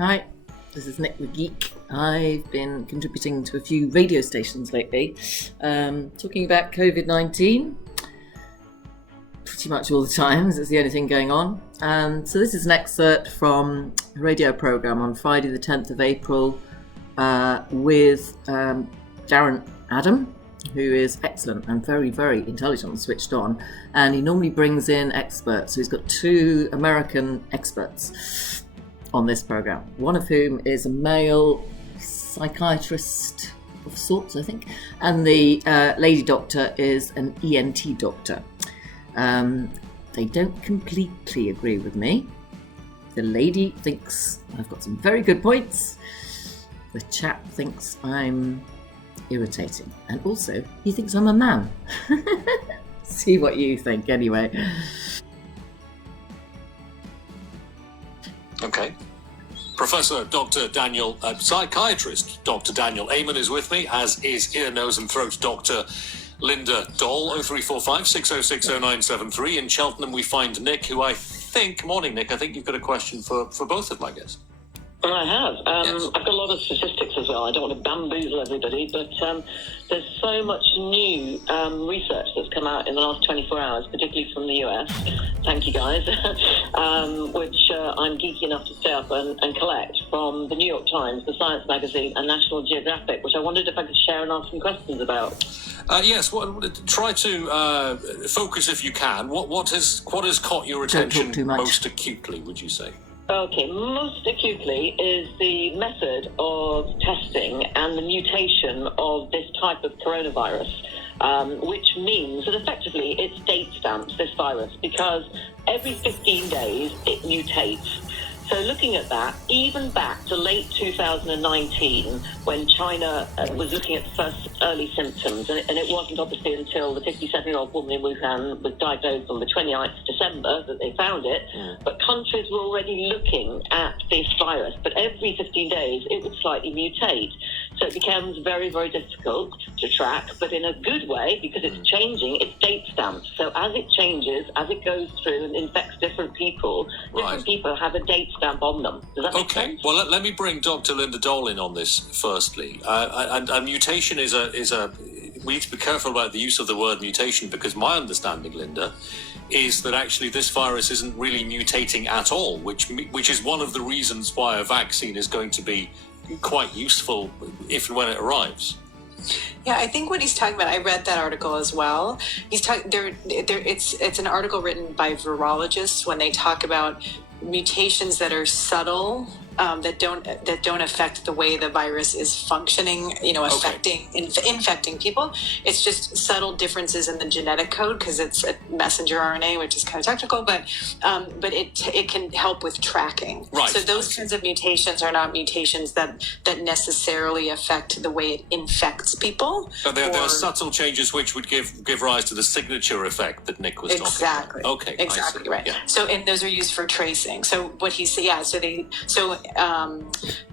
Hi, this is Nick the Geek. I've been contributing to a few radio stations lately, talking about Covid-19 pretty much all the time, as it's the only thing going on. So this is an excerpt from a radio programme on Friday the 10th of April with Darren Adam, who is excellent and very, very intelligent and switched on. And he normally brings in experts. So he's got two American experts on this programme, one of whom is a male psychiatrist of sorts, I think, and the lady doctor is an ENT doctor. They don't completely agree with me. The lady thinks I've got some very good points. The chap thinks I'm irritating, and also he thinks I'm a man. See what you think anyway. Okay. Professor Dr. Daniel, psychiatrist Dr. Daniel Amen is with me, as is ear, nose and throat Dr. Linda Doll. 0345 606 0973. In Cheltenham we find Nick, who morning Nick, I think you've got a question for both of them, I guess. Well, I have. Yes. I've got a lot of statistics as well. I don't want to bamboozle everybody, but there's so much new research that's come out in the last 24 hours, particularly from the US. Thank you, guys. Which I'm geeky enough to stay up and collect from the New York Times, the Science Magazine, and National Geographic, which I wondered if I could share and ask some questions about. Yes. Well, try to focus if you can. What has caught your attention most acutely, would you say? Okay, most acutely is the method of testing and the mutation of this type of coronavirus, which means that effectively it's date stamps, this virus, because every 15 days it mutates. So looking at that, even back to late 2019, when China was looking at the first early symptoms, and it wasn't obviously until the 57-year-old woman in Wuhan was diagnosed on the 29th of December that they found it, but countries were already looking at this virus, but every 15 days it would slightly mutate. So it becomes very, very difficult to track, but in a good way, because it's changing, it's date stamped. So as it changes, as it goes through and infects different people, different people have a date stamp on them. Does that make sense? Well, let me bring Dr. Linda Doll in on this firstly. And mutation is a we need to be careful about the use of the word mutation, because my understanding, Linda, is that actually this virus isn't really mutating at all, which is one of the reasons why a vaccine is going to be quite useful if and when it arrives. Yeah, I think what he's talking about, I read that article as well. He's talking it's an article written by virologists when they talk about mutations that are subtle, that don't affect the way the virus is functioning, infecting people. It's just subtle differences in the genetic code, because it's a messenger RNA, which is kind of technical, but it can help with tracking. Right. So those kinds of mutations are not mutations that necessarily affect the way it infects people. So there are subtle changes which would give rise to the signature effect that Nick was talking about. Okay. Exactly right. Yeah. So, and those are used for tracing. So what he's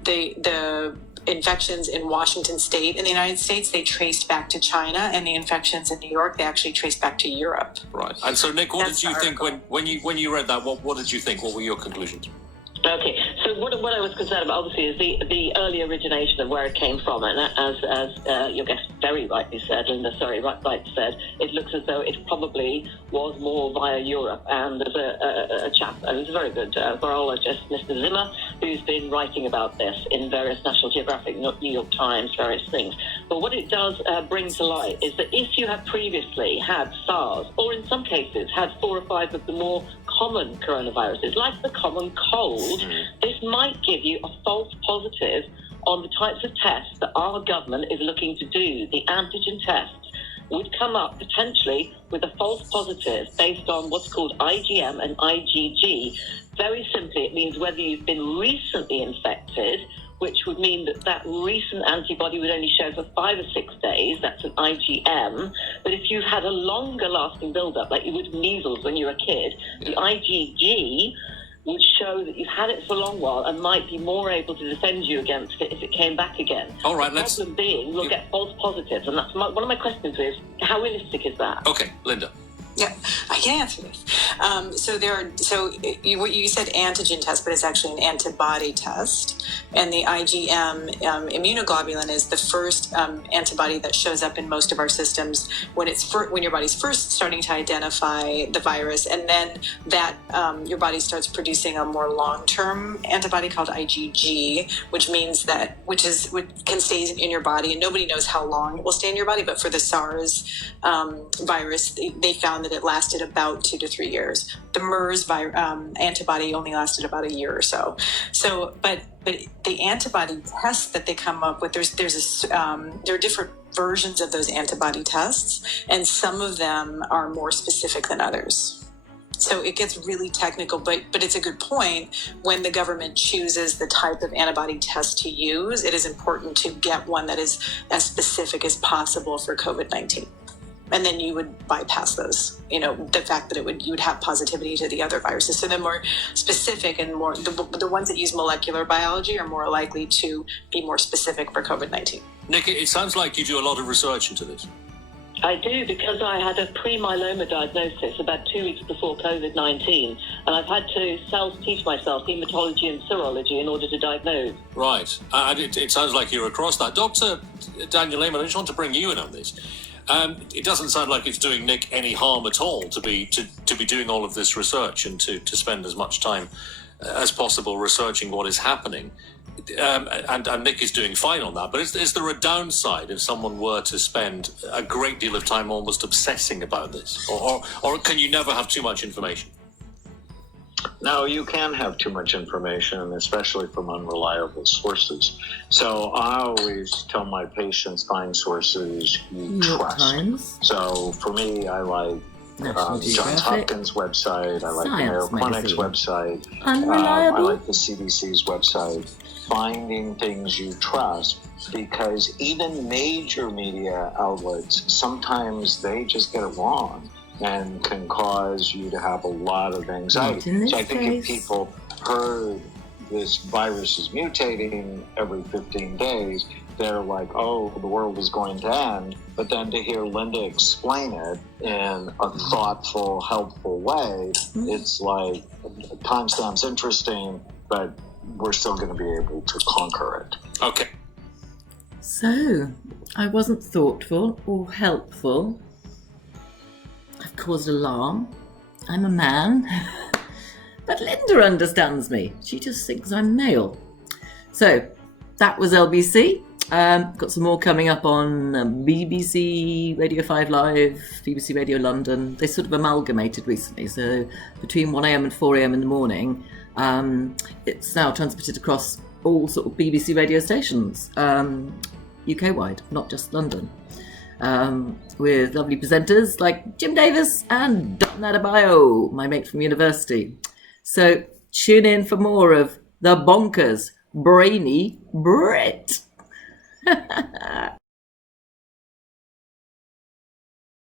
the infections in Washington State in the United States, they traced back to China, and the infections in New York, they actually traced back to Europe. Right. And so, Nick, what did you think when you read that? What did you think? What were your conclusions? Okay, so what I was concerned about, obviously, is the early origination of where it came from, and as your guest very rightly said, Linda, rightly said, it looks as though it probably was more via Europe. And there's a chap, and he's a very good virologist, Mr. Zimmer, who's been writing about this in various National Geographic, New York Times, various things. But what it does bring to light is that if you have previously had SARS, or in some cases had 4 or 5 of the more common coronaviruses, like the common cold, this might give you a false positive on the types of tests that our government is looking to do. The antigen tests would come up potentially with a false positive based on what's called IgM and IgG. Very simply, it means whether you've been recently infected, which would mean that recent antibody would only show for 5 or 6 days. That's an IgM. But if you've had a longer lasting build-up, like you would measles when you were a kid, the IgG would show that you've had it for a long while and might be more able to defend you against it if it came back again. All right, the problem being, we'll get false positives. And that's one of my questions is, how realistic is that? Okay, Linda. Yeah, I can answer this. What you said antigen test, but it's actually an antibody test. And the IgM immunoglobulin is the first antibody that shows up in most of our systems when when your body's first starting to identify the virus, and then that your body starts producing a more long-term antibody called IgG, which can stay in your body, and nobody knows how long it will stay in your body. But for the SARS virus, they found that it lasted about 2 to 3 years. The MERS antibody only lasted about a year or so. But the antibody tests that they come up with, there are different versions of those antibody tests, and some of them are more specific than others. So it gets really technical, but it's a good point. When the government chooses the type of antibody test to use, it is important to get one that is as specific as possible for COVID-19. And then you would bypass those, the fact that you would have positivity to the other viruses. So they're more specific, and more the ones that use molecular biology are more likely to be more specific for COVID-19. Nick, it sounds like you do a lot of research into this. I do, because I had a pre-myeloma diagnosis about 2 weeks before COVID-19, and I've had to self-teach myself hematology and serology in order to diagnose. Right. And it sounds like you're across that. Dr. Daniel Lehman, I just want to bring you in on this. It doesn't sound like it's doing Nick any harm at all to be doing all of this research and to spend as much time as possible researching what is happening. And Nick is doing fine on that. But is there a downside if someone were to spend a great deal of time almost obsessing about this? Or can you never have too much information? No, you can have too much information, especially from unreliable sources. So I always tell my patients, find sources you trust. Times. So for me, I like Johns Hopkins website. I like the Mayo Clinic's website. Unreliable. I like the CDC's website. Finding things you trust, because even major media outlets, sometimes they just get it wrong and can cause you to have a lot of anxiety. So I think if people heard this virus is mutating every 15 days, they're like, oh, the world is going to end. But then to hear Linda explain it in a thoughtful, helpful way, it's like, time sounds interesting, but we're still going to be able to conquer it. Okay. So, I wasn't thoughtful or helpful. I've caused alarm. I'm a man. But Linda understands me. She just thinks I'm male. So, that was LBC. Got some more coming up on BBC Radio 5 Live, BBC Radio London. They sort of amalgamated recently. So, between 1am and 4am in the morning, it's now transmitted across all sort of BBC radio stations, UK-wide, not just London, with lovely presenters like Jim Davis and Darren Adam of my mate from university. So tune in for more of the bonkers, brainy Brit.